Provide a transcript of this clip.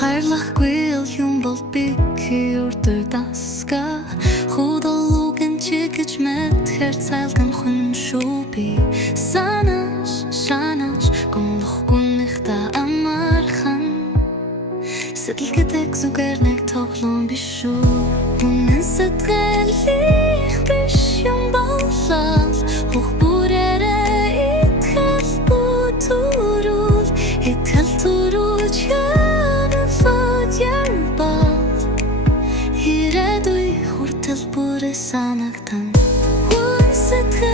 Хайрлахгүй юм бол би үрдүр дасга худалугэн чигэж мэдхэр цайлган хүн шүү би санаж гомлохгүй нэхта амархан сэтгэлгэдэг зүгээр нэг тоглоом биш шүү үнэн сэтгэлих биш юм болол хөх бүрээрээ итгэл бүтүүрүүл итгэл түрүүлж Ирээдүй хүртэл бүрээ санагтан Үнэн сэтгэл